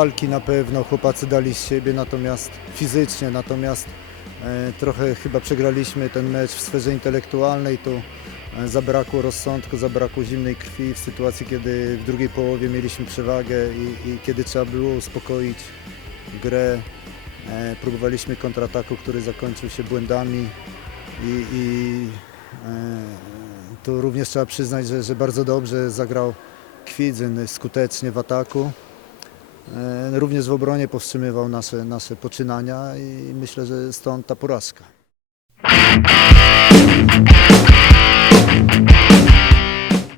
Ataki na pewno chłopacy dali z siebie, natomiast fizycznie, natomiast e, trochę chyba przegraliśmy ten mecz w sferze intelektualnej, tu e, zabrakło rozsądku, zabrakło zimnej krwi w sytuacji, kiedy w drugiej połowie mieliśmy przewagę i, i kiedy trzeba było uspokoić grę. E, próbowaliśmy kontrataku, który zakończył się błędami i, i tu również trzeba przyznać, że, że bardzo dobrze zagrał Kwidzyn skutecznie w ataku. E, również w obronie powstrzymywał nasze, nasze poczynania i myślę, że stąd ta porażka.